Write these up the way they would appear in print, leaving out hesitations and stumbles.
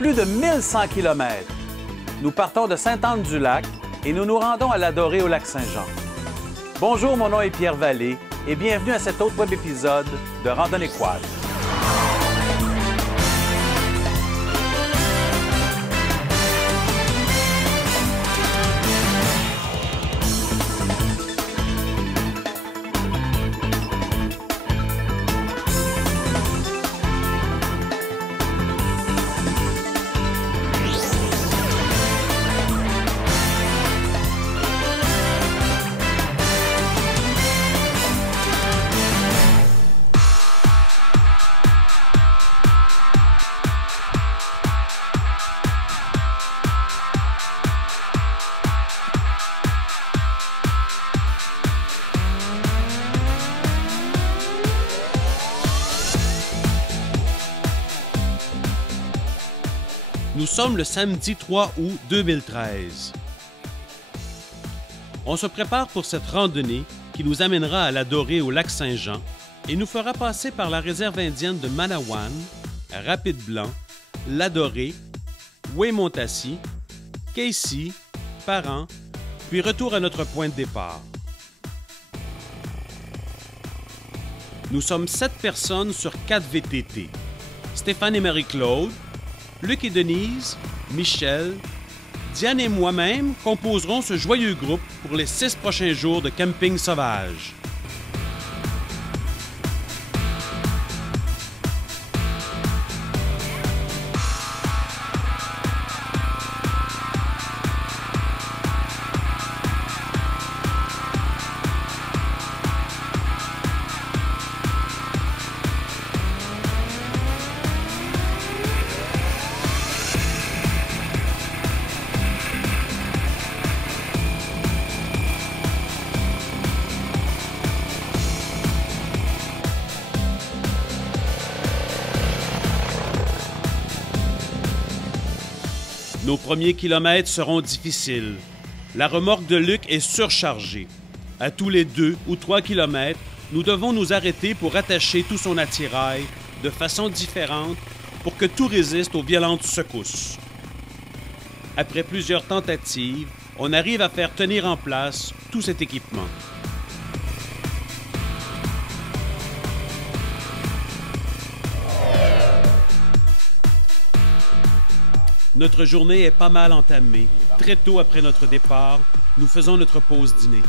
Plus de 1100 km. Nous partons de Sainte-Anne-du-Lac et nous nous rendons à l'Adorée au Lac-Saint-Jean. Bonjour, mon nom est Pierre Vallée et bienvenue à cet autre web épisode de Randonnée Quad. Nous sommes le samedi 3 août 2013. On se prépare pour cette randonnée qui nous amènera à l'Adorée au Lac-Saint-Jean et nous fera passer par la réserve indienne de Manawan, Rapide-Blanc, l'Adorée, Wemontaccie, Casey, Parent, puis retour à notre point de départ. Nous sommes 7 personnes sur 4 VTT. Stéphane et Marie-Claude, Luc et Denise, Michel, Diane et moi-même composeront ce joyeux groupe pour les 6 prochains jours de camping sauvage. Nos premiers kilomètres seront difficiles. La remorque de Luc est surchargée. À tous les 2 ou 3 kilomètres, nous devons nous arrêter pour attacher tout son attirail de façon différente pour que tout résiste aux violentes secousses. Après plusieurs tentatives, on arrive à faire tenir en place tout cet équipement. Notre journée est pas mal entamée. Très tôt après notre départ, nous faisons notre pause dîner.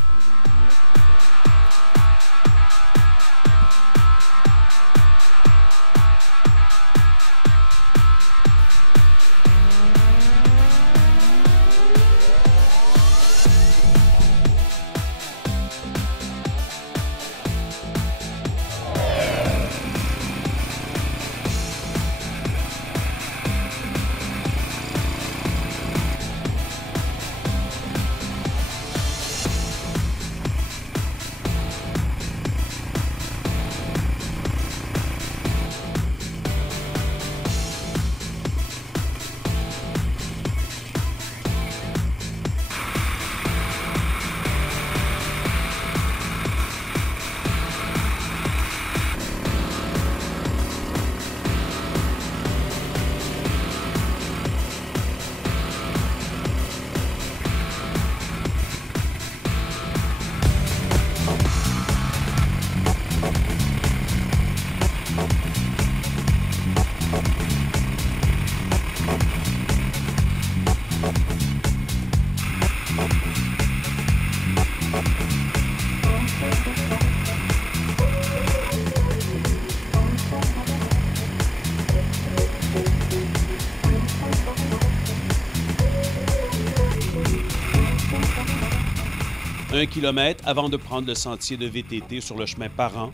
Un kilomètre avant de prendre le sentier de VTT sur le chemin Parent,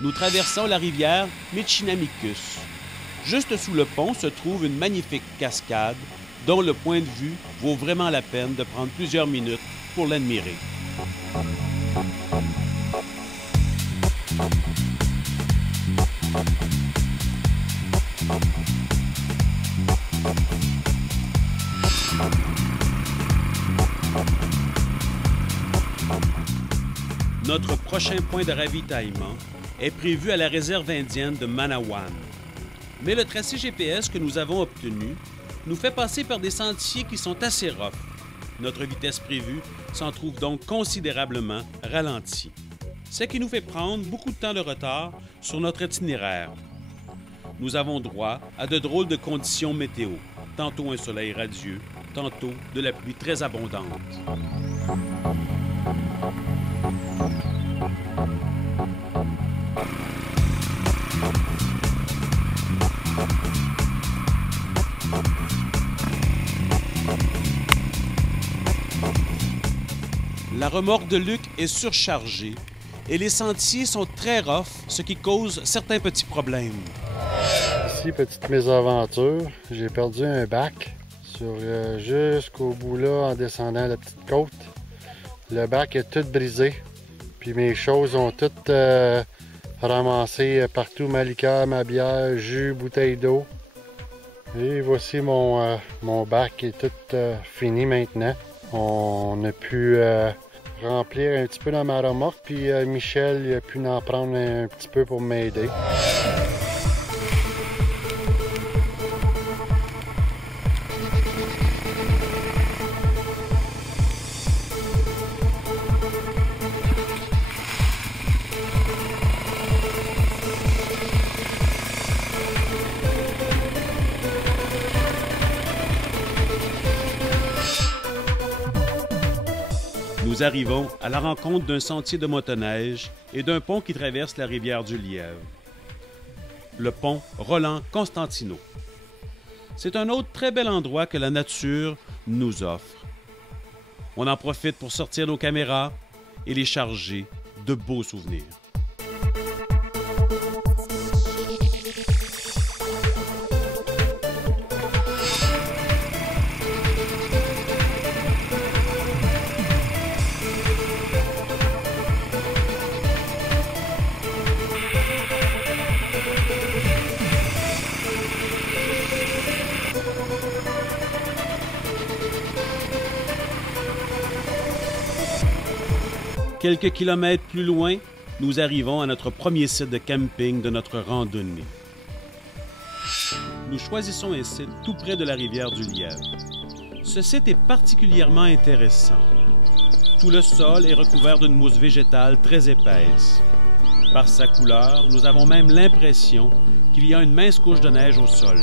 nous traversons la rivière Michinamekus. Juste sous le pont se trouve une magnifique cascade dont le point de vue vaut vraiment la peine de prendre plusieurs minutes pour l'admirer. Notre prochain point de ravitaillement est prévu à la réserve indienne de Manawan. Mais le tracé GPS que nous avons obtenu nous fait passer par des sentiers qui sont assez rough. Notre vitesse prévue s'en trouve donc considérablement ralentie. Ce qui nous fait prendre beaucoup de temps de retard sur notre itinéraire. Nous avons droit à de drôles de conditions météo, tantôt un soleil radieux, tantôt de la pluie très abondante. La remorque de Luc est surchargée et les sentiers sont très rough, ce qui cause certains petits problèmes. Ici, petite mésaventure, j'ai perdu un bac jusqu'au bout là en descendant la petite côte. Le bac est tout brisé, puis mes choses ont toutes ramassé partout, ma liqueur, ma bière, jus, bouteille d'eau. Et voici mon bac qui est tout fini maintenant. On a pu remplir un petit peu dans ma remorque, puis Michel il a pu en prendre un petit peu pour m'aider. Nous arrivons à la rencontre d'un sentier de motoneige et d'un pont qui traverse la rivière du Lièvre. Le pont Roland-Constantino. C'est un autre très bel endroit que la nature nous offre. On en profite pour sortir nos caméras et les charger de beaux souvenirs. Quelques kilomètres plus loin, nous arrivons à notre premier site de camping de notre randonnée. Nous choisissons un site tout près de la rivière du Lièvre. Ce site est particulièrement intéressant. Tout le sol est recouvert d'une mousse végétale très épaisse. Par sa couleur, nous avons même l'impression qu'il y a une mince couche de neige au sol.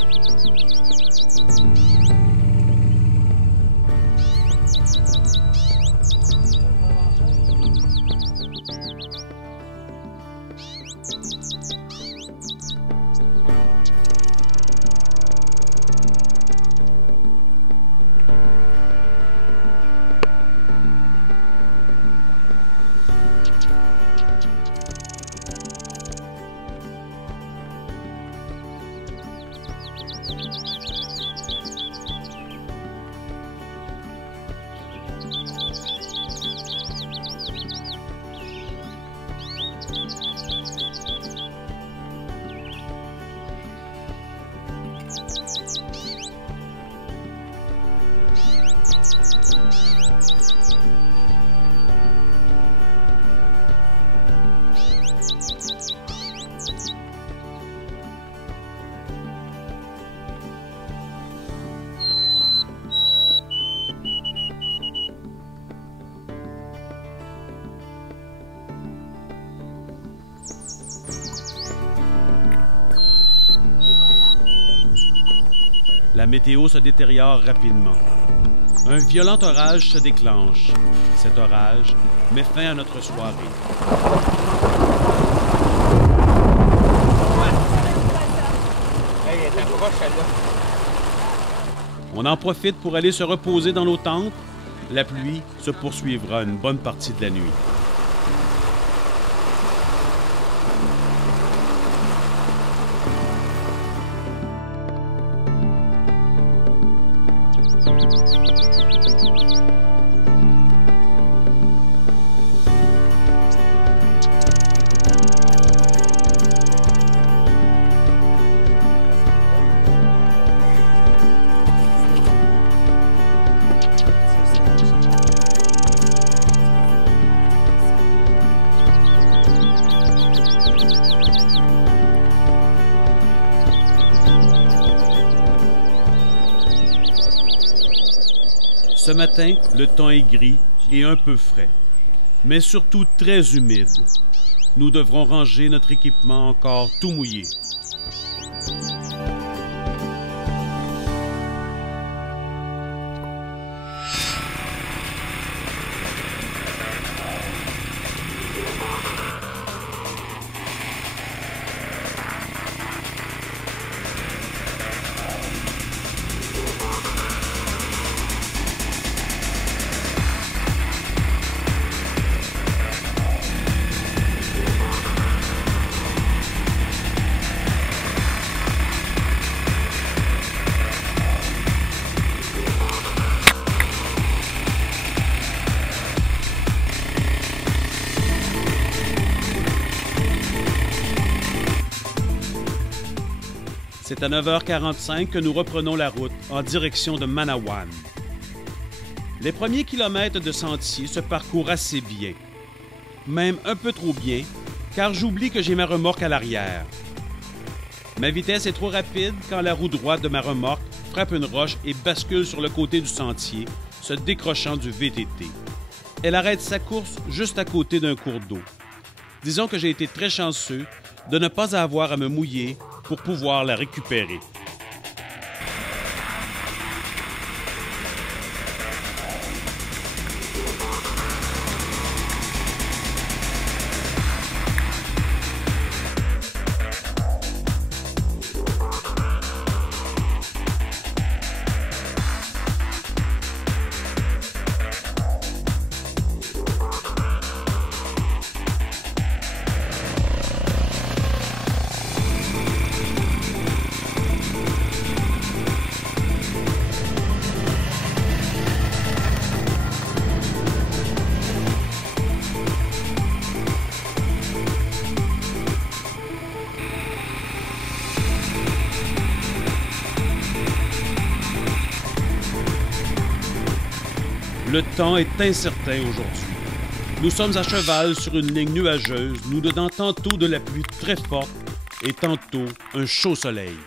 La météo se détériore rapidement. Un violent orage se déclenche. Cet orage met fin à notre soirée. On en profite pour aller se reposer dans nos tentes. La pluie se poursuivra une bonne partie de la nuit. Ce matin, le temps est gris et un peu frais, mais surtout très humide. Nous devrons ranger notre équipement encore tout mouillé. C'est à 9h45 que nous reprenons la route en direction de Manawan. Les premiers kilomètres de sentier se parcourent assez bien. Même un peu trop bien, car j'oublie que j'ai ma remorque à l'arrière. Ma vitesse est trop rapide quand la roue droite de ma remorque frappe une roche et bascule sur le côté du sentier, se décrochant du VTT. Elle arrête sa course juste à côté d'un cours d'eau. Disons que j'ai été très chanceux de ne pas avoir à me mouiller pour pouvoir la récupérer. Le temps est incertain aujourd'hui. Nous sommes à cheval sur une ligne nuageuse, nous donnant tantôt de la pluie très forte et tantôt un chaud soleil.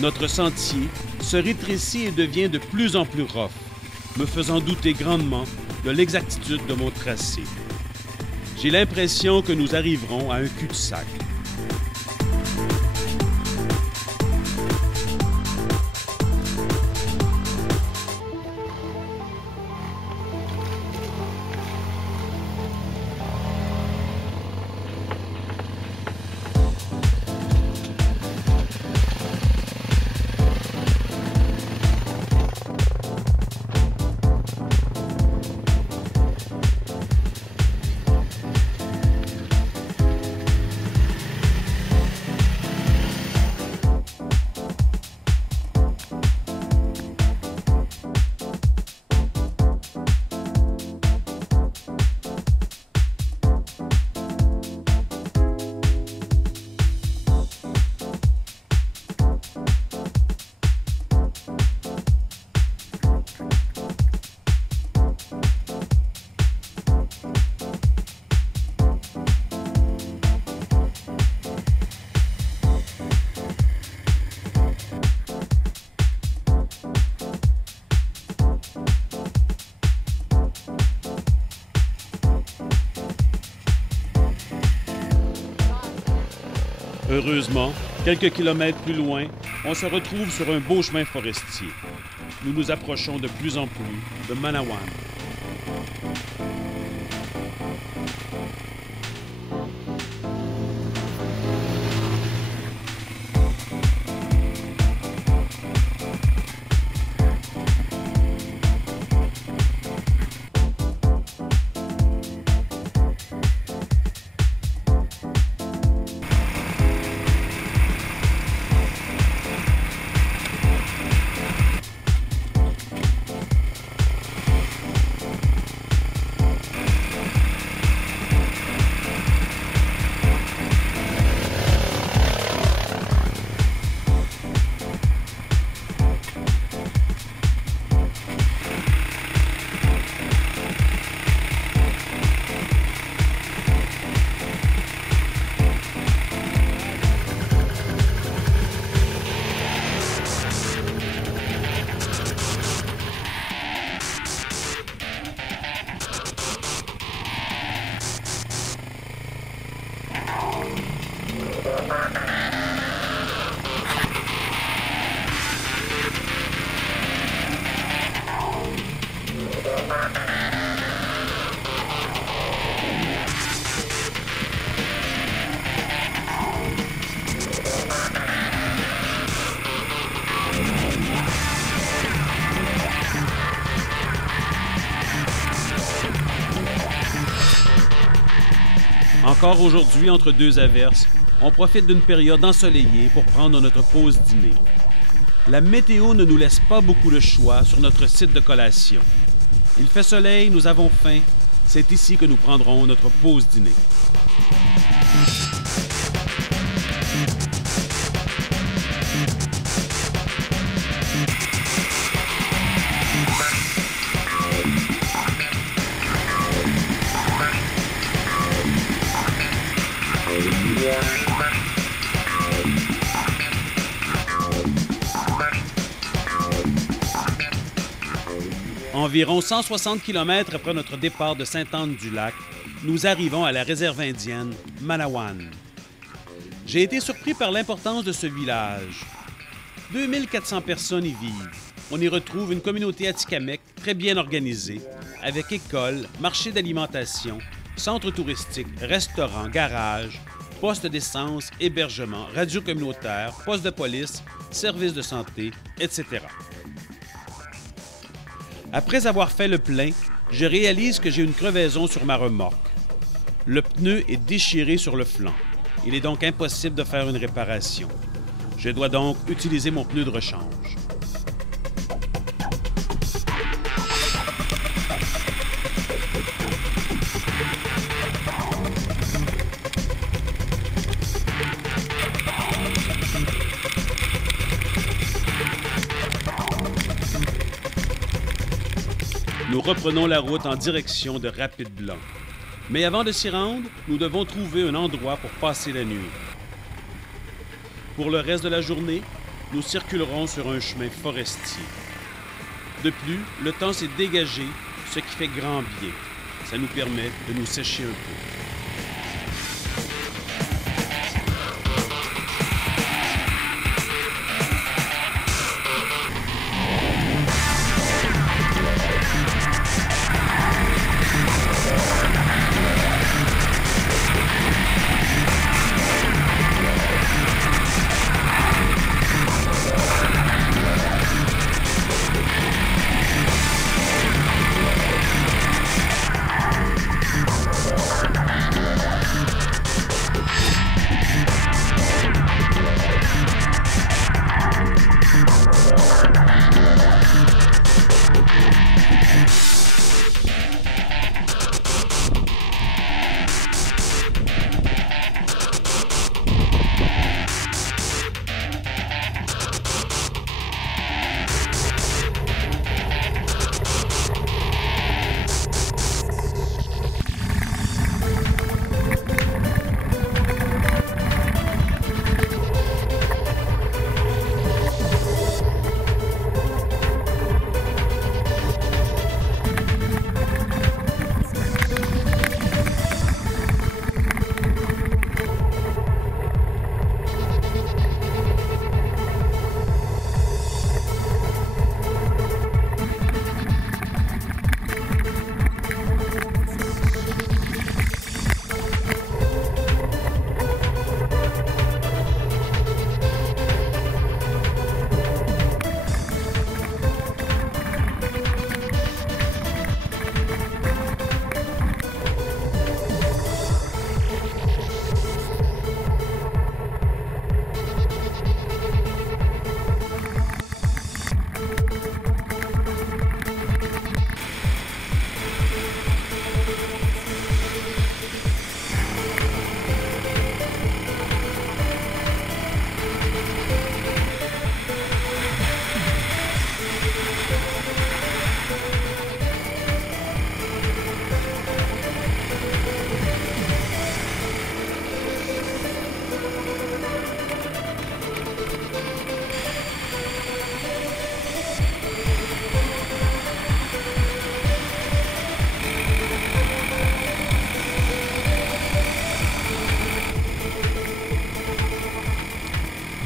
Notre sentier se rétrécit et devient de plus en plus rough, me faisant douter grandement de l'exactitude de mon tracé. J'ai l'impression que nous arriverons à un cul-de-sac. Heureusement, quelques kilomètres plus loin, on se retrouve sur un beau chemin forestier. Nous nous approchons de plus en plus de Manawan. Encore aujourd'hui, entre deux averses, on profite d'une période ensoleillée pour prendre notre pause dîner. La météo ne nous laisse pas beaucoup le choix sur notre site de collation. Il fait soleil, nous avons faim. C'est ici que nous prendrons notre pause dîner. Environ 160 km après notre départ de Sainte-Anne-du-Lac, nous arrivons à la réserve indienne Manawan. J'ai été surpris par l'importance de ce village. 2400 personnes y vivent. On y retrouve une communauté atikamekw très bien organisée, avec école, marché d'alimentation, centre touristique, restaurant, garage, poste d'essence, hébergement, radio communautaire, poste de police, service de santé, etc. Après avoir fait le plein, je réalise que j'ai une crevaison sur ma remorque. Le pneu est déchiré sur le flanc. Il est donc impossible de faire une réparation. Je dois donc utiliser mon pneu de rechange. Nous reprenons la route en direction de Rapide-Blanc. Mais avant de s'y rendre, nous devons trouver un endroit pour passer la nuit. Pour le reste de la journée, nous circulerons sur un chemin forestier. De plus, le temps s'est dégagé, ce qui fait grand bien. Ça nous permet de nous sécher un peu.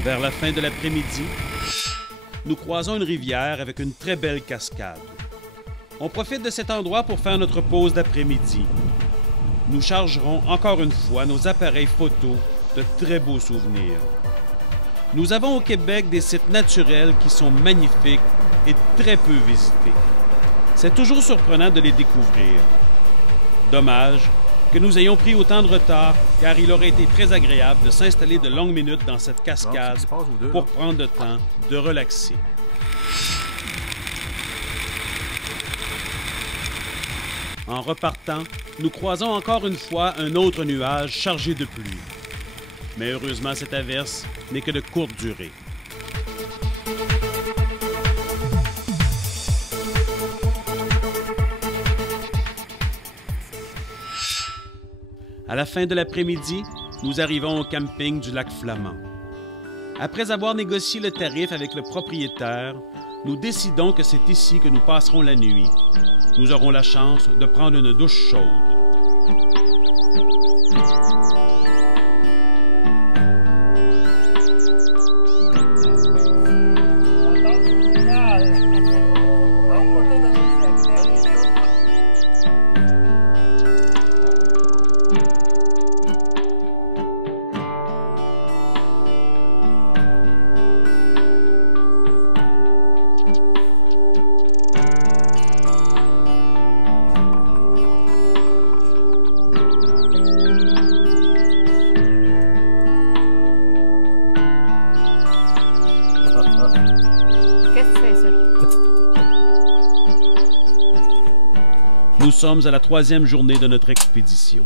Vers la fin de l'après-midi, nous croisons une rivière avec une très belle cascade. On profite de cet endroit pour faire notre pause d'après-midi. Nous chargerons encore une fois nos appareils photo de très beaux souvenirs. Nous avons au Québec des sites naturels qui sont magnifiques et très peu visités. C'est toujours surprenant de les découvrir. Dommage que nous ayons pris autant de retard, car il aurait été très agréable de s'installer de longues minutes dans cette cascade pour prendre le temps de relaxer. En repartant, nous croisons encore une fois un autre nuage chargé de pluie. Mais heureusement, cette averse n'est que de courte durée. À la fin de l'après-midi, nous arrivons au camping du lac Flamand. Après avoir négocié le tarif avec le propriétaire, nous décidons que c'est ici que nous passerons la nuit. Nous aurons la chance de prendre une douche chaude. Qu'est-ce que c'est ça? Nous sommes à la 3e journée de notre expédition.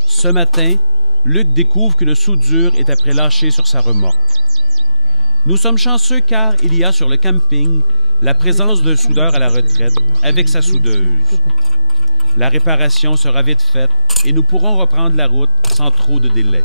Ce matin, Luc découvre qu'une soudure est après lâcher sur sa remorque. Nous sommes chanceux car il y a sur le camping la présence d'un soudeur à la retraite avec sa soudeuse. La réparation sera vite faite et nous pourrons reprendre la route sans trop de délai.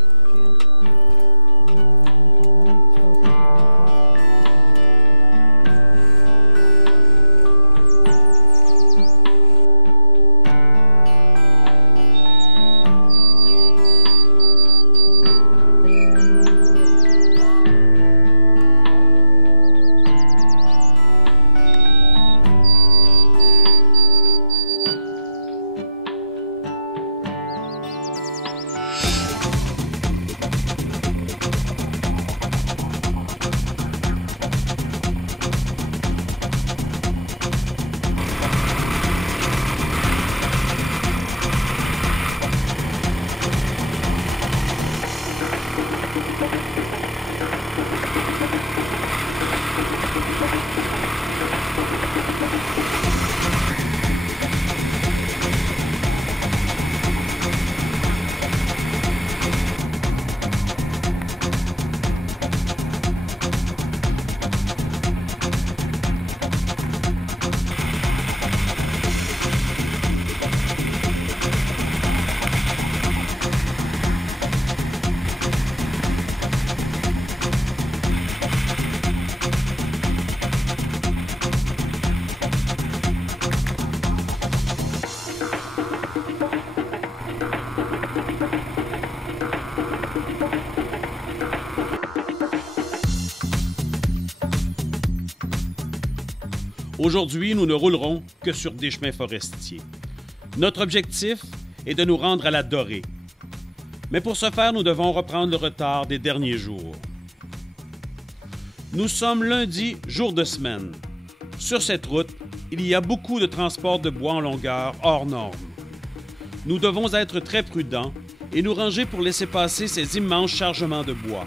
Aujourd'hui, nous ne roulerons que sur des chemins forestiers. Notre objectif est de nous rendre à la Dorée. Mais pour ce faire, nous devons reprendre le retard des derniers jours. Nous sommes lundi, jour de semaine. Sur cette route, il y a beaucoup de transports de bois en longueur hors norme. Nous devons être très prudents et nous ranger pour laisser passer ces immenses chargements de bois.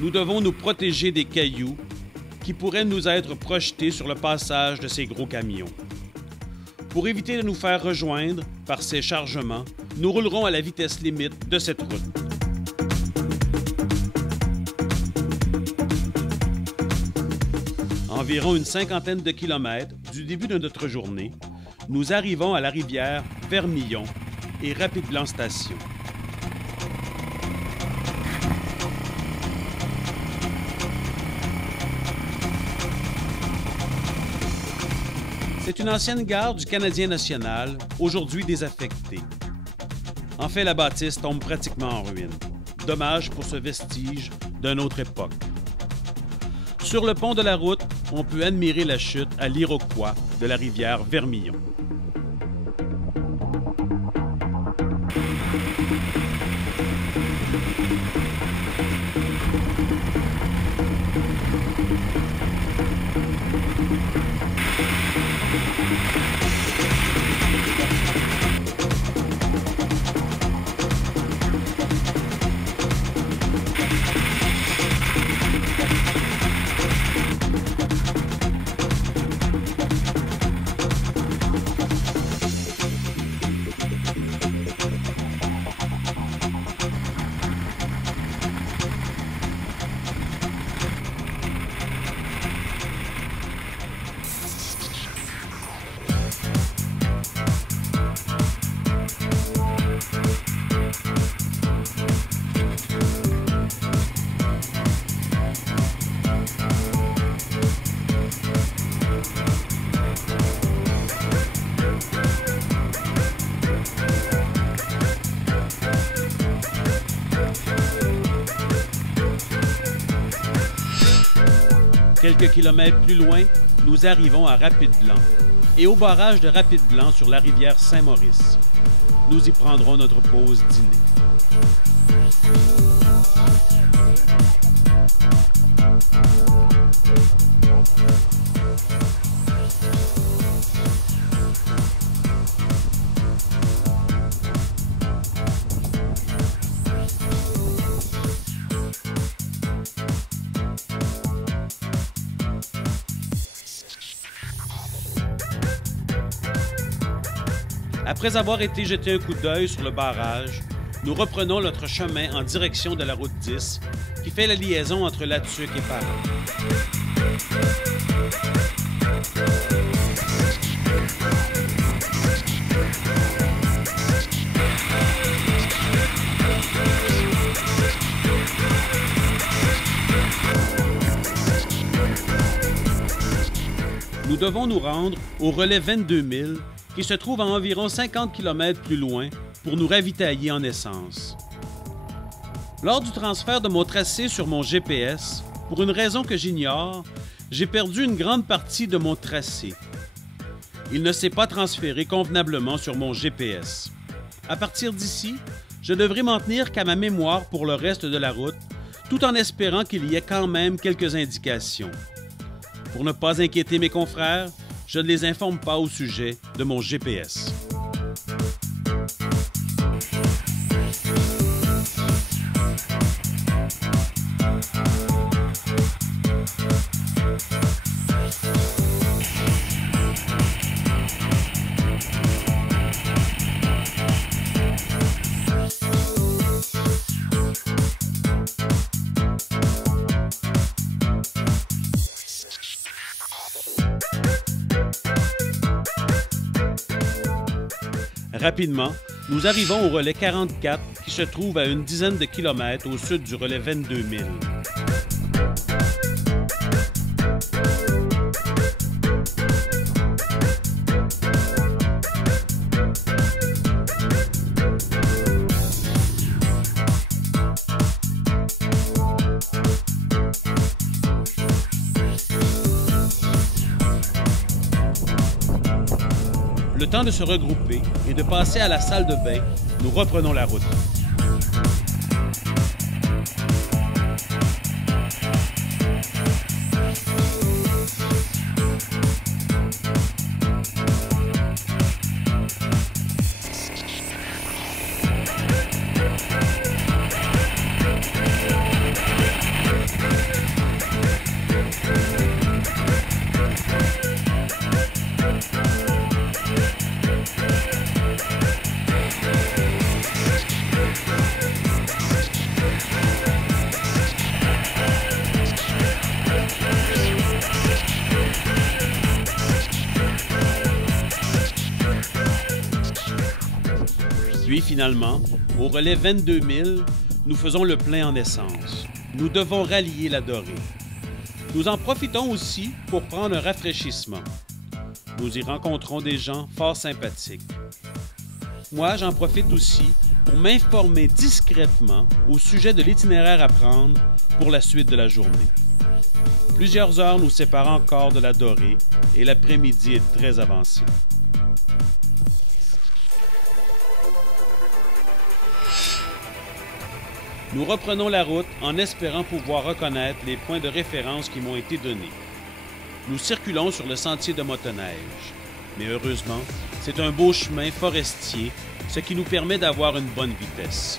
Nous devons nous protéger des cailloux qui pourraient nous être projetés sur le passage de ces gros camions. Pour éviter de nous faire rejoindre par ces chargements, nous roulerons à la vitesse limite de cette route. Environ une cinquantaine de kilomètres du début de notre journée, nous arrivons à la rivière Vermillon et Rapide-Blanc Station. C'est une ancienne gare du Canadien national, aujourd'hui désaffectée. En fait, la bâtisse tombe pratiquement en ruine. Dommage pour ce vestige d'une autre époque. Sur le pont de la route, on peut admirer la chute à l'Iroquois de la rivière Vermillon. Quelques kilomètres plus loin, nous arrivons à Rapide-Blanc et au barrage de Rapide-Blanc sur la rivière Saint-Maurice. Nous y prendrons notre pause dîner. Après avoir été jeter un coup d'œil sur le barrage, nous reprenons notre chemin en direction de la route 10 qui fait la liaison entre Latuc et Parent. Nous devons nous rendre au relais 22 000 qui se trouve à environ 50 km plus loin pour nous ravitailler en essence. Lors du transfert de mon tracé sur mon GPS, pour une raison que j'ignore, j'ai perdu une grande partie de mon tracé. Il ne s'est pas transféré convenablement sur mon GPS. À partir d'ici, je devrais m'en tenir qu'à ma mémoire pour le reste de la route, tout en espérant qu'il y ait quand même quelques indications. Pour ne pas inquiéter mes confrères, je ne les informe pas au sujet de mon GPS. Rapidement, nous arrivons au relais 44 qui se trouve à une dizaine de kilomètres au sud du relais 22 000. Le temps de se regrouper et de passer à la salle de bain, nous reprenons la route. Puis finalement, au relais 22 000, nous faisons le plein en essence. Nous devons rallier la Dorée. Nous en profitons aussi pour prendre un rafraîchissement. Nous y rencontrons des gens fort sympathiques. Moi, j'en profite aussi pour m'informer discrètement au sujet de l'itinéraire à prendre pour la suite de la journée. Plusieurs heures nous séparent encore de la Dorée et l'après-midi est très avancé. Nous reprenons la route en espérant pouvoir reconnaître les points de référence qui m'ont été donnés. Nous circulons sur le sentier de motoneige. Mais heureusement, c'est un beau chemin forestier, ce qui nous permet d'avoir une bonne vitesse.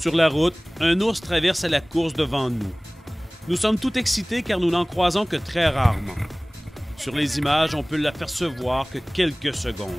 Sur la route, un ours traverse à la course devant nous. Nous sommes tout excités car nous n'en croisons que très rarement. Sur les images, on peut l'apercevoir que quelques secondes.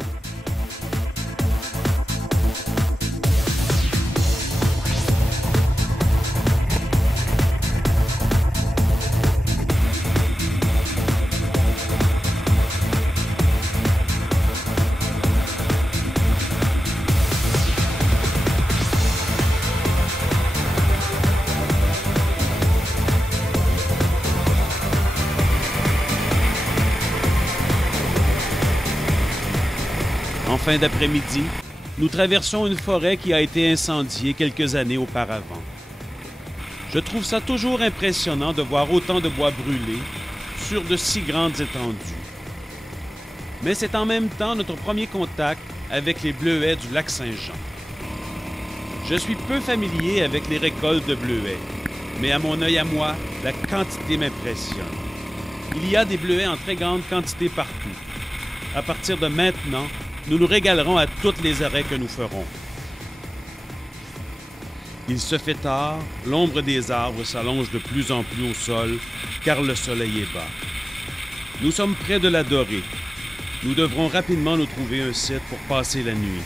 En fin d'après-midi, nous traversons une forêt qui a été incendiée quelques années auparavant. Je trouve ça toujours impressionnant de voir autant de bois brûlés sur de si grandes étendues. Mais c'est en même temps notre premier contact avec les bleuets du lac Saint-Jean. Je suis peu familier avec les récoltes de bleuets, mais à mon œil à moi, la quantité m'impressionne. Il y a des bleuets en très grande quantité partout. À partir de maintenant, nous nous régalerons à toutes les arrêts que nous ferons. Il se fait tard, l'ombre des arbres s'allonge de plus en plus au sol, car le soleil est bas. Nous sommes près de la Dorée. Nous devrons rapidement nous trouver un site pour passer la nuit.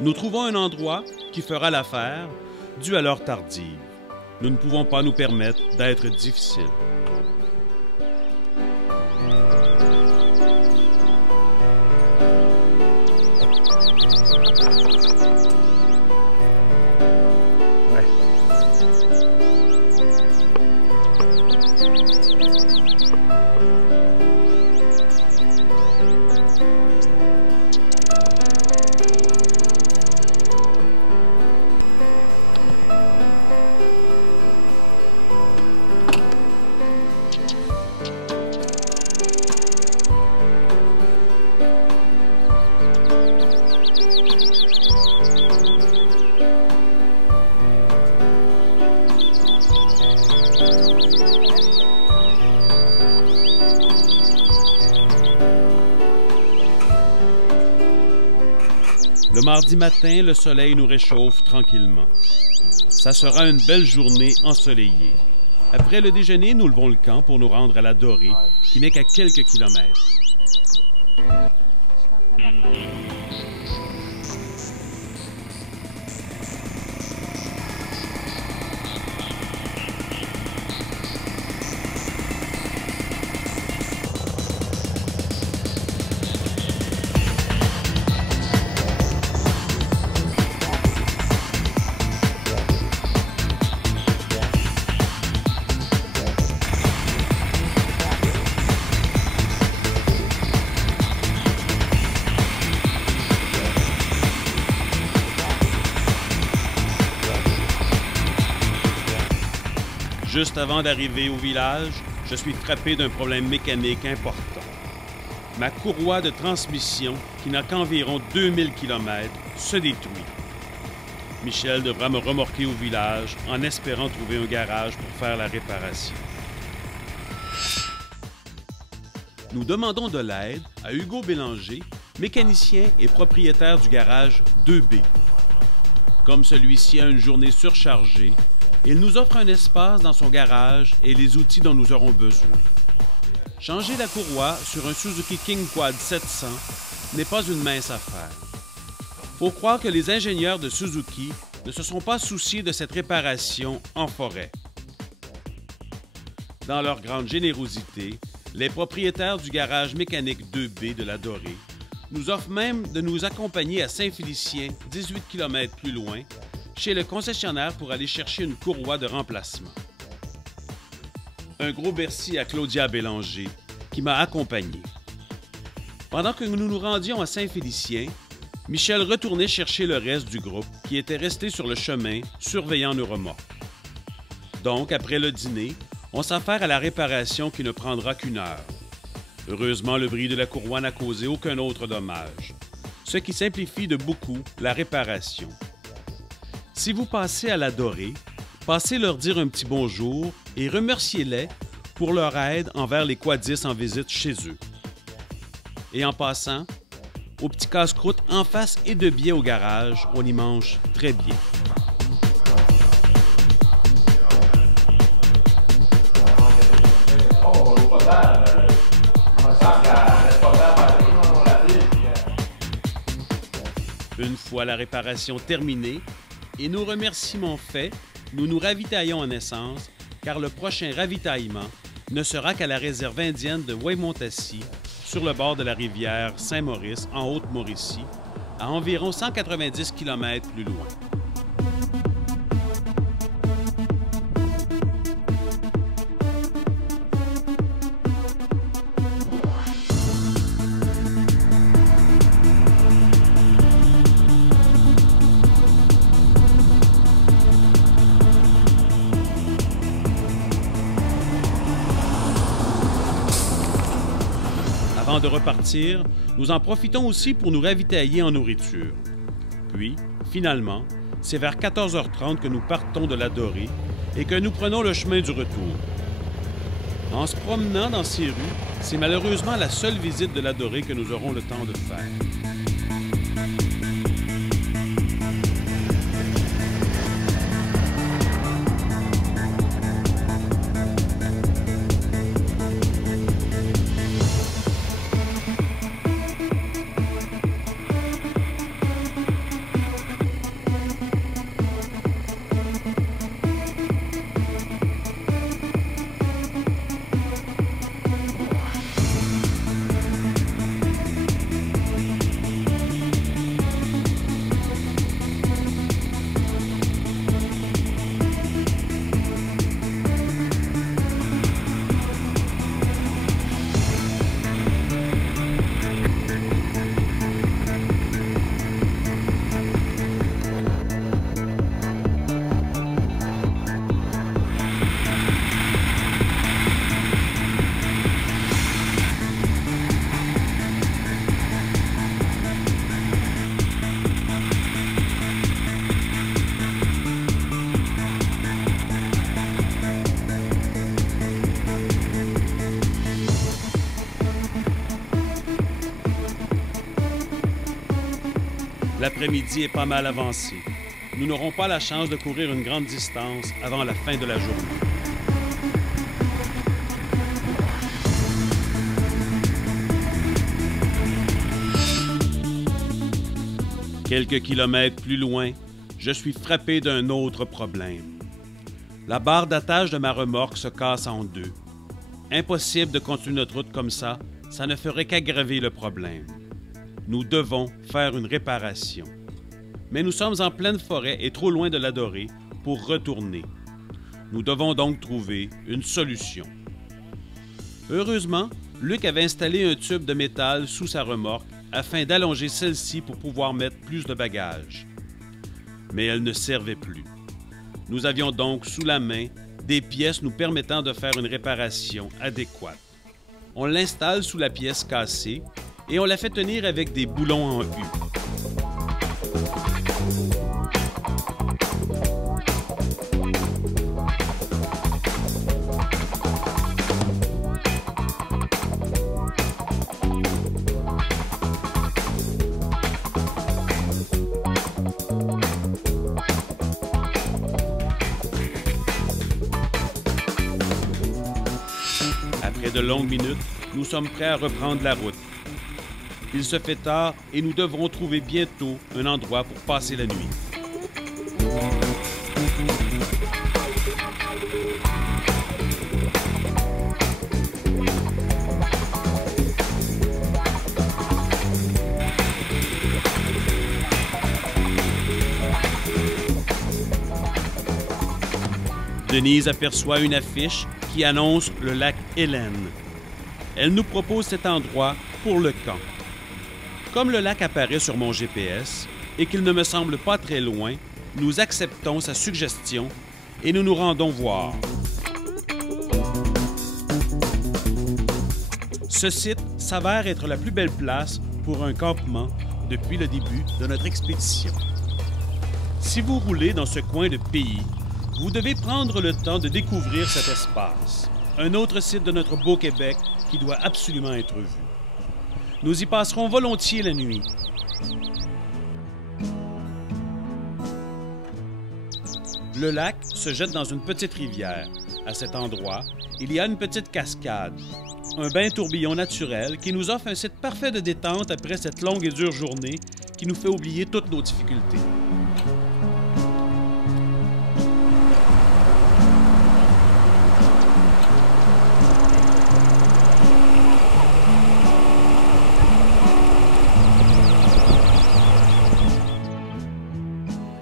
Nous trouvons un endroit qui fera l'affaire, dû à l'heure tardive. Nous ne pouvons pas nous permettre d'être difficiles. mardi matin, le soleil nous réchauffe tranquillement. Ça sera une belle journée ensoleillée. Après le déjeuner, nous levons le camp pour nous rendre à la Dorée, qui n'est qu'à quelques kilomètres. Juste avant d'arriver au village, je suis frappé d'un problème mécanique important. Ma courroie de transmission, qui n'a qu'environ 2000 km, se détruit. Michel devra me remorquer au village en espérant trouver un garage pour faire la réparation. Nous demandons de l'aide à Hugo Bélanger, mécanicien et propriétaire du garage 2B. Comme celui-ci a une journée surchargée, il nous offre un espace dans son garage et les outils dont nous aurons besoin. Changer la courroie sur un Suzuki King Quad 700 n'est pas une mince affaire. Faut croire que les ingénieurs de Suzuki ne se sont pas souciés de cette réparation en forêt. Dans leur grande générosité, les propriétaires du garage mécanique 2B de la Dorée nous offrent même de nous accompagner à Saint-Félicien, 18 km plus loin, chez le concessionnaire pour aller chercher une courroie de remplacement. Un gros merci à Claudia Bélanger, qui m'a accompagné. Pendant que nous nous rendions à Saint-Félicien, Michel retournait chercher le reste du groupe qui était resté sur le chemin, surveillant nos remorques. Donc, après le dîner, on s'affaire à la réparation qui ne prendra qu'une heure. Heureusement, le bris de la courroie n'a causé aucun autre dommage, ce qui simplifie de beaucoup la réparation. Si vous passez à la Dorée, passez leur dire un petit bonjour et remerciez-les pour leur aide envers les quadistes en visite chez eux. Et en passant, au petit casse-croûte en face et de biais au garage, on y mange très bien. Une fois la réparation terminée, et nos remerciements faits, nous nous ravitaillons en essence, car le prochain ravitaillement ne sera qu'à la réserve indienne de Weymouthsy, sur le bord de la rivière Saint-Maurice, en Haute-Mauricie, à environ 190 km plus loin. Avant de repartir, nous en profitons aussi pour nous ravitailler en nourriture. Puis, finalement, c'est vers 14h30 que nous partons de la Dorée et que nous prenons le chemin du retour. En se promenant dans ces rues, c'est malheureusement la seule visite de la Dorée que nous aurons le temps de faire. L'après-midi est pas mal avancé. Nous n'aurons pas la chance de courir une grande distance avant la fin de la journée. Quelques kilomètres plus loin, je suis frappé d'un autre problème. La barre d'attache de ma remorque se casse en deux. Impossible de continuer notre route comme ça ne ferait qu'aggraver le problème. Nous devons faire une réparation. Mais nous sommes en pleine forêt et trop loin de l'Adorée pour retourner. Nous devons donc trouver une solution. Heureusement, Luc avait installé un tube de métal sous sa remorque afin d'allonger celle-ci pour pouvoir mettre plus de bagages. Mais elle ne servait plus. Nous avions donc sous la main des pièces nous permettant de faire une réparation adéquate. On l'installe sous la pièce cassée et on la fait tenir avec des boulons en U. Après de longues minutes, nous sommes prêts à reprendre la route. Il se fait tard et nous devrons trouver bientôt un endroit pour passer la nuit. Denise aperçoit une affiche qui annonce le lac Hélène. Elle nous propose cet endroit pour le camp. Comme le lac apparaît sur mon GPS et qu'il ne me semble pas très loin, nous acceptons sa suggestion et nous nous rendons voir. Ce site s'avère être la plus belle place pour un campement depuis le début de notre expédition. Si vous roulez dans ce coin de pays, vous devez prendre le temps de découvrir cet espace, un autre site de notre beau Québec qui doit absolument être vu. Nous y passerons volontiers la nuit. Le lac se jette dans une petite rivière. À cet endroit, il y a une petite cascade, un bain tourbillon naturel qui nous offre un site parfait de détente après cette longue et dure journée qui nous fait oublier toutes nos difficultés.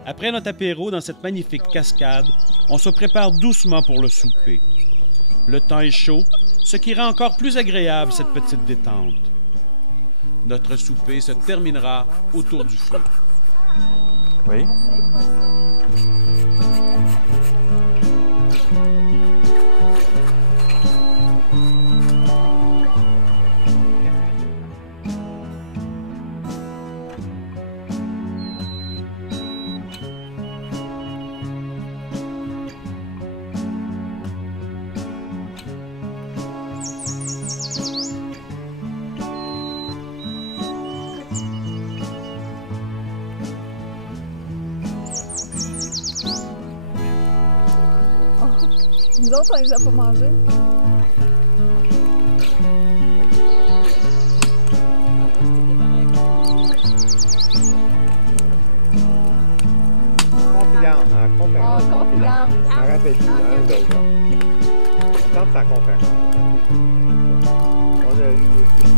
Après notre apéro dans cette magnifique cascade, on se prépare doucement pour le souper. Le temps est chaud, ce qui rend encore plus agréable cette petite détente. Notre souper se terminera autour du feu. Oui. Nous autres, on les a pas mangés. Confidence, en conférence. Oh, confidence. Je me rappelle plus, un ou l'autre. Je pense que c'est en conférence. On a eu aussi.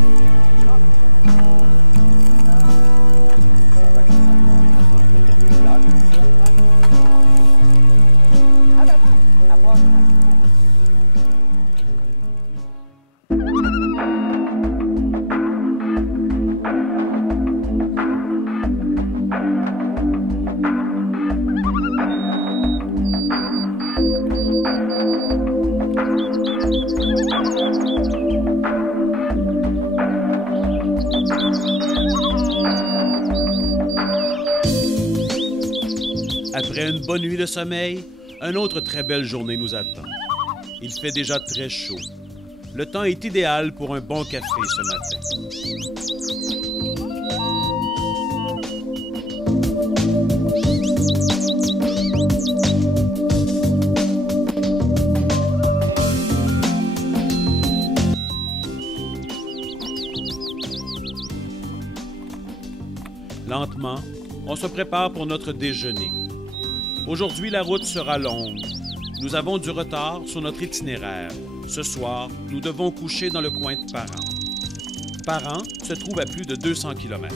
Après une bonne nuit de sommeil, une autre très belle journée nous attend. Il fait déjà très chaud. Le temps est idéal pour un bon café ce matin. lentement, on se prépare pour notre déjeuner. Aujourd'hui, la route sera longue. Nous avons du retard sur notre itinéraire. Ce soir, nous devons coucher dans le coin de Parent. Parent se trouve à plus de 200 km.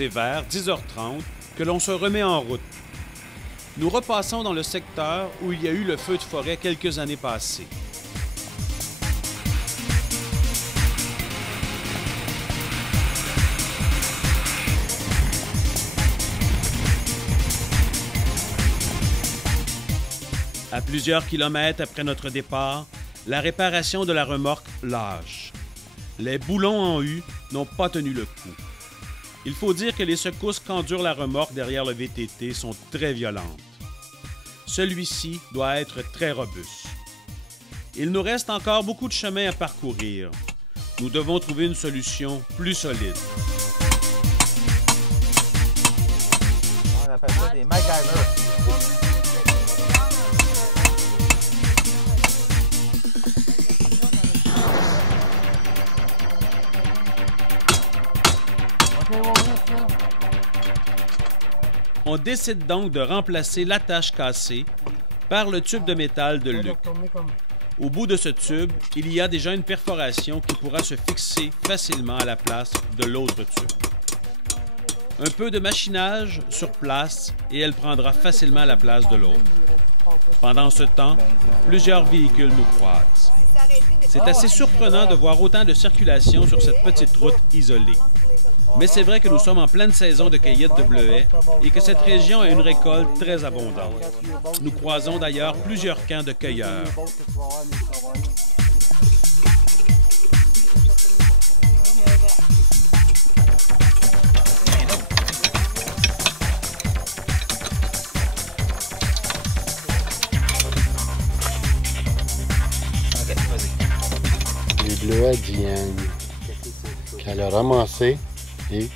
C'est vers 10h30 que l'on se remet en route. Nous repassons dans le secteur où il y a eu le feu de forêt quelques années passées. À plusieurs kilomètres après notre départ, la réparation de la remorque lâche. Les boulons en U n'ont pas tenu le coup. Il faut dire que les secousses qu'endure la remorque derrière le VTT sont très violentes. Celui-ci doit être très robuste. Il nous reste encore beaucoup de chemin à parcourir. Nous devons trouver une solution plus solide. On appelle ça des MacGyver. On décide donc de remplacer l'attache cassée par le tube de métal de Luc. Au bout de ce tube, il y a déjà une perforation qui pourra se fixer facilement à la place de l'autre tube. Un peu de machinage sur place et elle prendra facilement la place de l'autre. Pendant ce temps, plusieurs véhicules nous croisent. C'est assez surprenant de voir autant de circulation sur cette petite route isolée. Mais c'est vrai que nous sommes en pleine saison de cueillette de bleuets et que cette région a une récolte très abondante. Nous croisons d'ailleurs plusieurs camps de cueilleurs. Les bleuets d'Ian qu'elle a ramassés et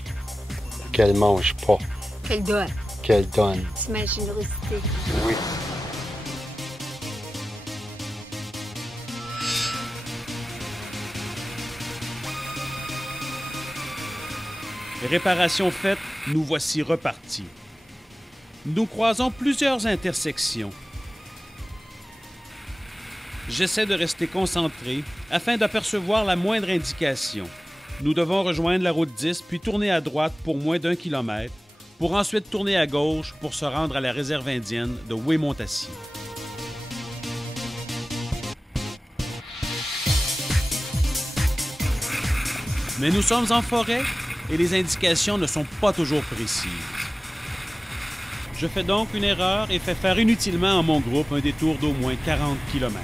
qu'elle mange pas. Qu'elle donne. Qu'elle donne. C'est ma générosité. Oui. Réparation faite, nous voici repartis. Nous croisons plusieurs intersections. J'essaie de rester concentré afin d'apercevoir la moindre indication. Nous devons rejoindre la route 10 puis tourner à droite pour moins d'1 kilomètre pour ensuite tourner à gauche pour se rendre à la réserve indienne de Wemontacci. Mais nous sommes en forêt et les indications ne sont pas toujours précises. Je fais donc une erreur et fais faire inutilement à mon groupe un détour d'au moins 40 km.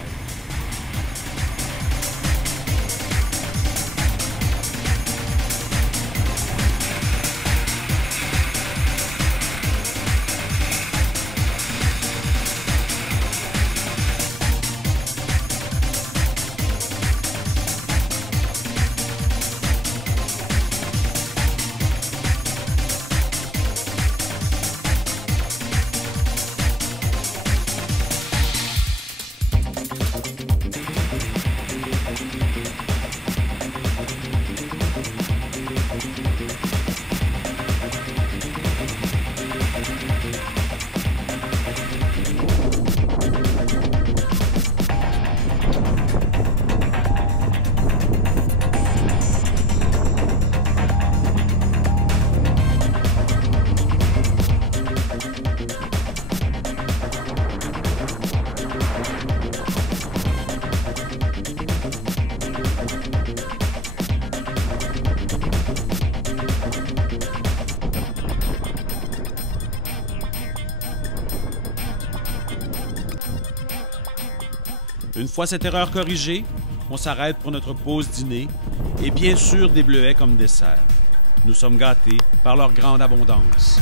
Une fois cette erreur corrigée, on s'arrête pour notre pause dîner et bien sûr des bleuets comme dessert. Nous sommes gâtés par leur grande abondance.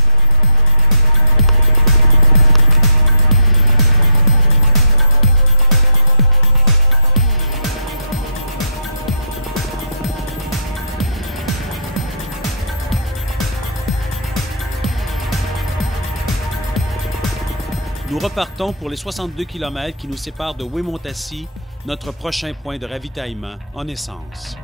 Nous repartons pour les 62 km qui nous séparent de Wemontaccie, notre prochain point de ravitaillement en essence.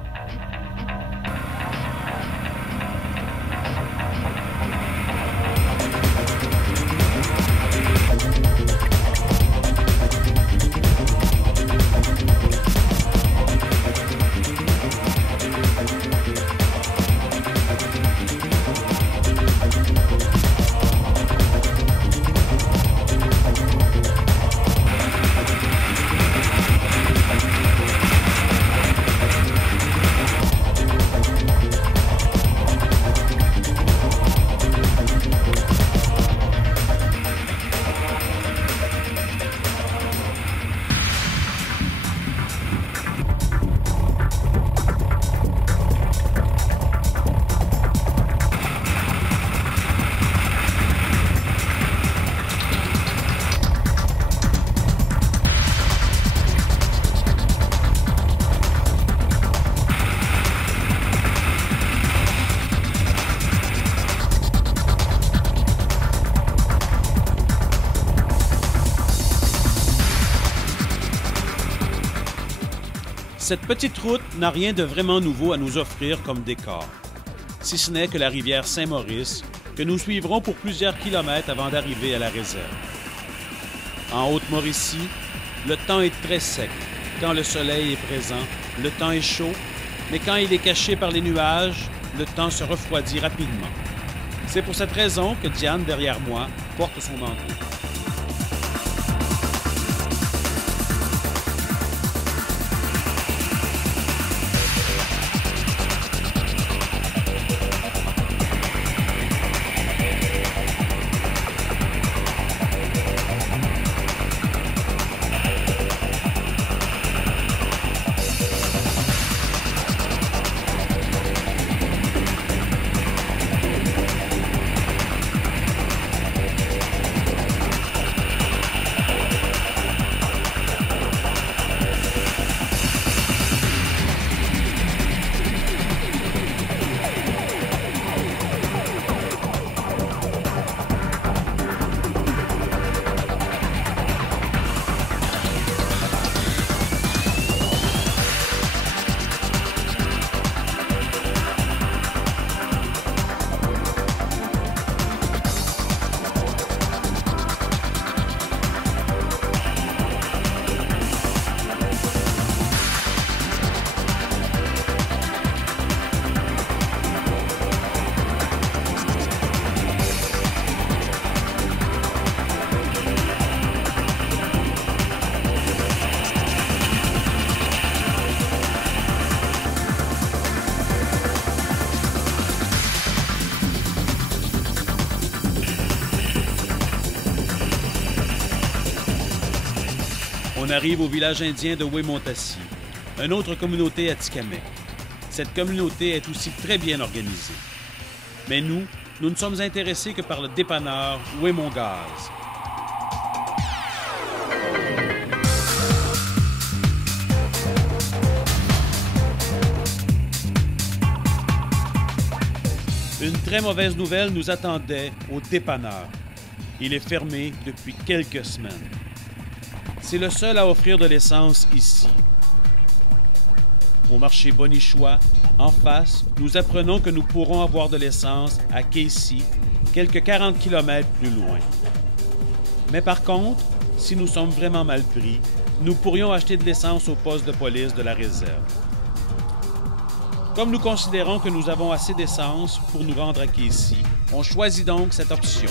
Cette petite route n'a rien de vraiment nouveau à nous offrir comme décor, si ce n'est que la rivière Saint-Maurice, que nous suivrons pour plusieurs kilomètres avant d'arriver à la réserve. En Haute-Mauricie, le temps est très sec. Quand le soleil est présent, le temps est chaud, mais quand il est caché par les nuages, le temps se refroidit rapidement. C'est pour cette raison que Diane, derrière moi, porte son manteau. On arrive au village indien de Wemotaci, une autre communauté atikamekw. Cette communauté est aussi très bien organisée. Mais nous ne sommes intéressés que par le dépanneur Wemongaz. Une très mauvaise nouvelle nous attendait au dépanneur. Il est fermé depuis quelques semaines. C'est le seul à offrir de l'essence ici. Au marché Bonichois, en face, nous apprenons que nous pourrons avoir de l'essence à Casey, quelques 40 km plus loin. Mais par contre, si nous sommes vraiment mal pris, nous pourrions acheter de l'essence au poste de police de la réserve. Comme nous considérons que nous avons assez d'essence pour nous rendre à Casey, on choisit donc cette option.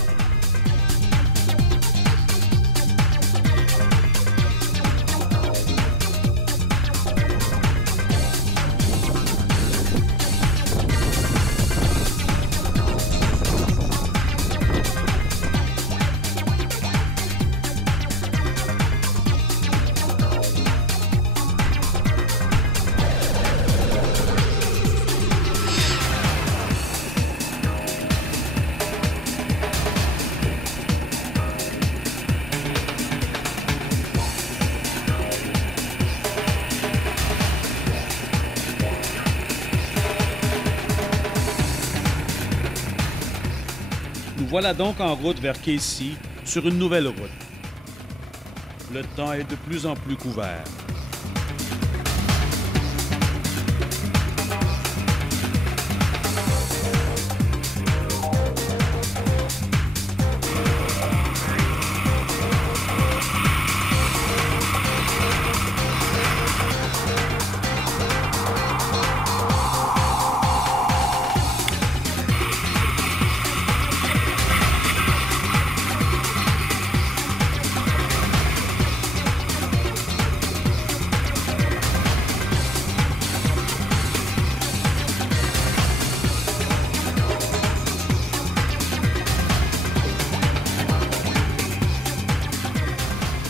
Nous voilà donc en route vers Casey sur une nouvelle route. Le temps est de plus en plus couvert.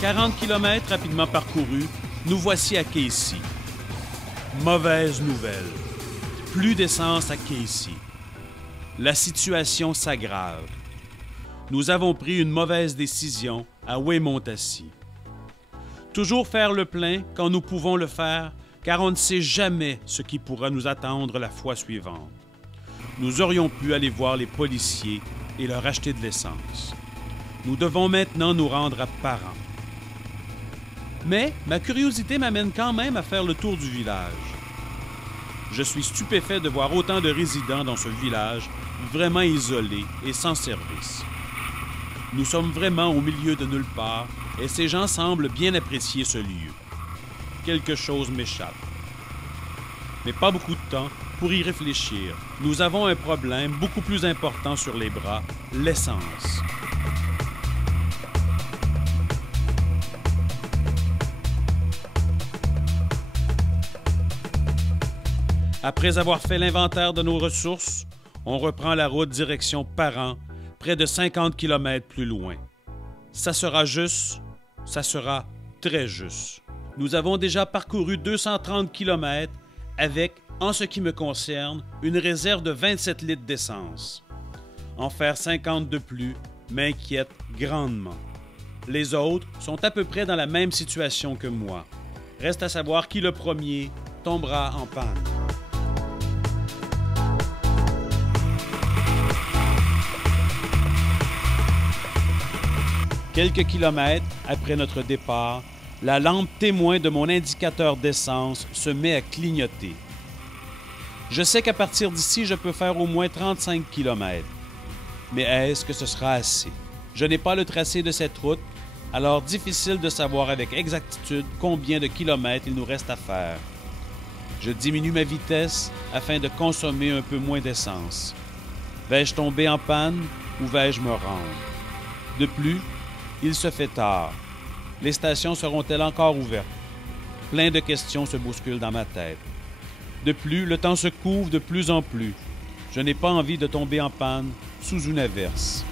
« 40 km rapidement parcourus, nous voici à Casey. Mauvaise nouvelle. Plus d'essence à Casey. La situation s'aggrave. Nous avons pris une mauvaise décision à Wemotaci. Toujours faire le plein quand nous pouvons le faire, car on ne sait jamais ce qui pourra nous attendre la fois suivante. Nous aurions pu aller voir les policiers et leur acheter de l'essence. Nous devons maintenant nous rendre à Parent. Mais ma curiosité m'amène quand même à faire le tour du village. Je suis stupéfait de voir autant de résidents dans ce village, vraiment isolé et sans service. Nous sommes vraiment au milieu de nulle part et ces gens semblent bien apprécier ce lieu. Quelque chose m'échappe. Mais pas beaucoup de temps pour y réfléchir. Nous avons un problème beaucoup plus important sur les bras, l'essence. Après avoir fait l'inventaire de nos ressources, on reprend la route direction Parent, près de 50 km plus loin. Ça sera juste, ça sera très juste. Nous avons déjà parcouru 230 km avec, en ce qui me concerne, une réserve de 27 litres d'essence. En faire 50 de plus m'inquiète grandement. Les autres sont à peu près dans la même situation que moi. Reste à savoir qui le premier tombera en panne. Quelques kilomètres après notre départ, la lampe témoin de mon indicateur d'essence se met à clignoter. Je sais qu'à partir d'ici, je peux faire au moins 35 km. Mais est-ce que ce sera assez? Je n'ai pas le tracé de cette route, alors difficile de savoir avec exactitude combien de kilomètres il nous reste à faire. Je diminue ma vitesse afin de consommer un peu moins d'essence. Vais-je tomber en panne ou vais-je me rendre? De plus, il se fait tard. Les stations seront-elles encore ouvertes? Plein de questions se bousculent dans ma tête. De plus, le temps se couvre de plus en plus. Je n'ai pas envie de tomber en panne sous une averse.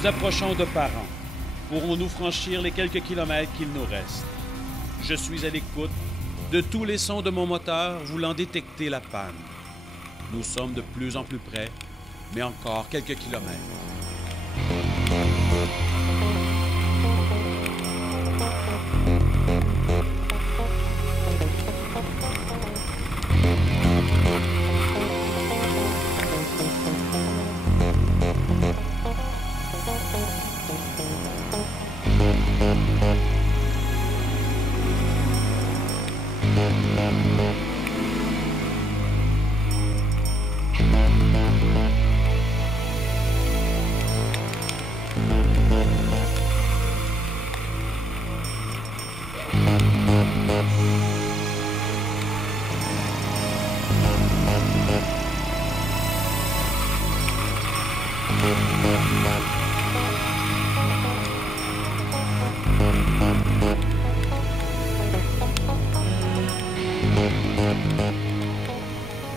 Nous approchons de Parent. Pourrons-nous franchir les quelques kilomètres qu'il nous reste? Je suis à l'écoute de tous les sons de mon moteur voulant détecter la panne. Nous sommes de plus en plus près, mais encore quelques kilomètres.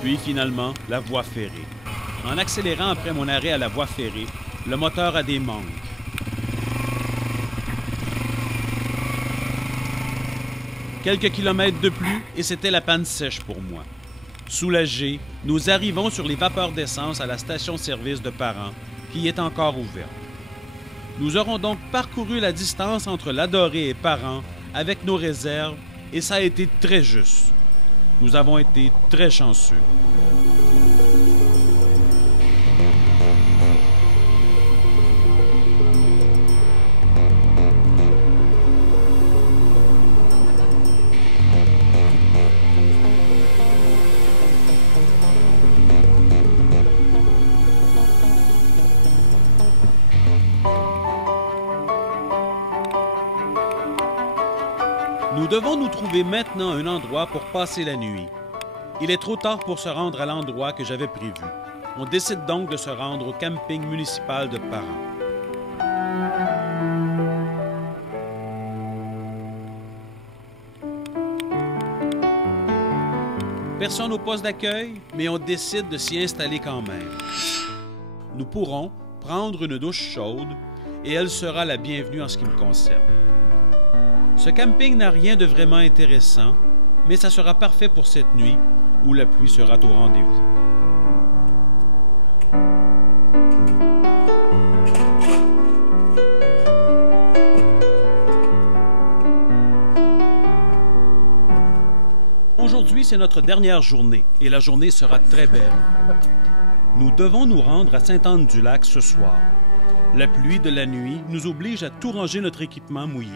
Puis finalement, la voie ferrée. En accélérant après mon arrêt à la voie ferrée, le moteur a des manques. Quelques kilomètres de plus et c'était la panne sèche pour moi. Soulagés, nous arrivons sur les vapeurs d'essence à la station-service de Parent, qui est encore ouverte. Nous aurons donc parcouru la distance entre Ladorée et Parent avec nos réserves et ça a été très juste. Nous avons été très chanceux. Nous devons nous trouver maintenant un endroit pour passer la nuit. Il est trop tard pour se rendre à l'endroit que j'avais prévu. On décide donc de se rendre au camping municipal de Parent. Personne au poste d'accueil, mais on décide de s'y installer quand même. Nous pourrons prendre une douche chaude et elle sera la bienvenue en ce qui me concerne. Ce camping n'a rien de vraiment intéressant, mais ça sera parfait pour cette nuit où la pluie sera au rendez-vous. Aujourd'hui, c'est notre dernière journée et la journée sera très belle. Nous devons nous rendre à Sainte-Anne-du-Lac ce soir. La pluie de la nuit nous oblige à tout ranger notre équipement mouillé.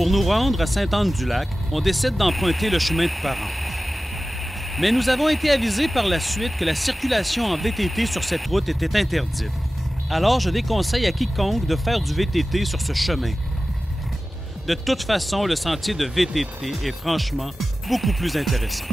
Pour nous rendre à Sainte-Anne-du-Lac, on décide d'emprunter le chemin de Parent. Mais nous avons été avisés par la suite que la circulation en VTT sur cette route était interdite. Alors, je déconseille à quiconque de faire du VTT sur ce chemin. De toute façon, le sentier de VTT est franchement beaucoup plus intéressant.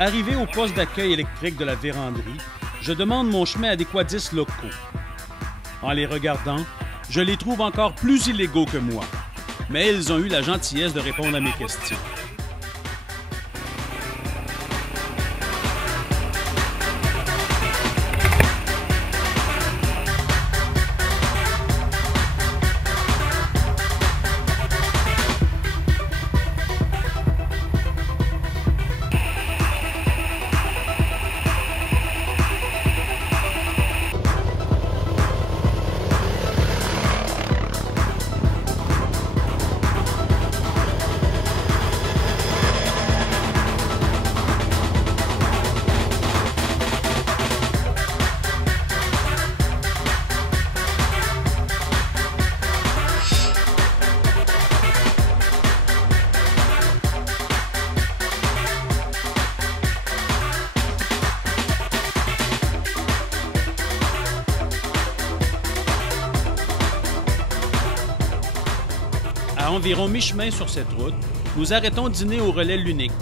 Arrivé au poste d'accueil électrique de la véranderie, je demande mon chemin à des quadistes locaux. En les regardant, je les trouve encore plus illégaux que moi, mais ils ont eu la gentillesse de répondre à mes questions. À environ mi-chemin sur cette route, nous arrêtons dîner au relais l'Unique.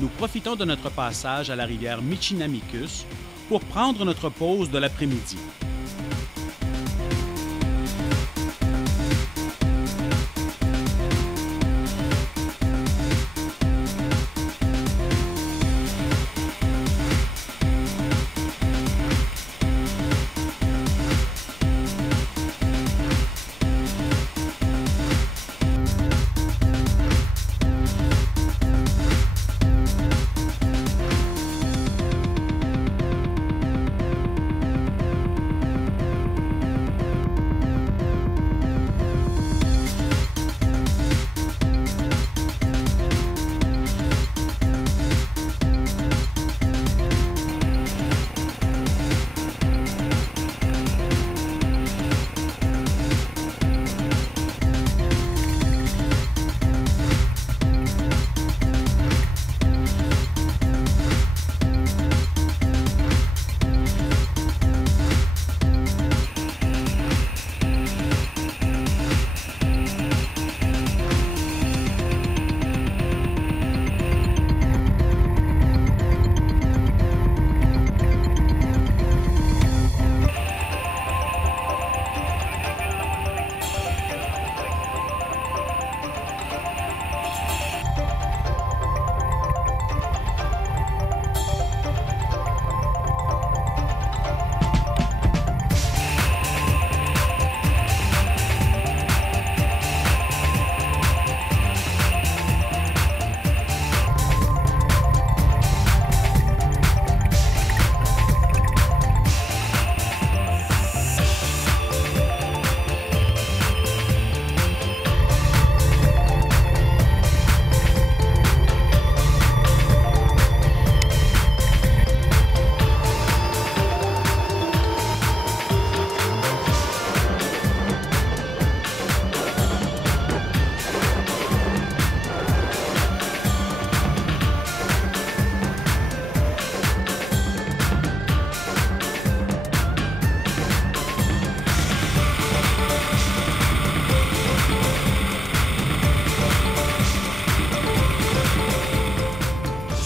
Nous profitons de notre passage à la rivière Michinamekus pour prendre notre pause de l'après-midi.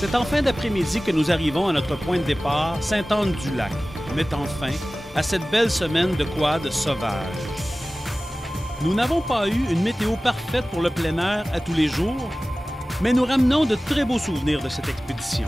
C'est en fin d'après-midi que nous arrivons à notre point de départ, Sainte-Anne-du-Lac, mettant fin à cette belle semaine de quad sauvage. Nous n'avons pas eu une météo parfaite pour le plein air à tous les jours, mais nous ramenons de très beaux souvenirs de cette expédition.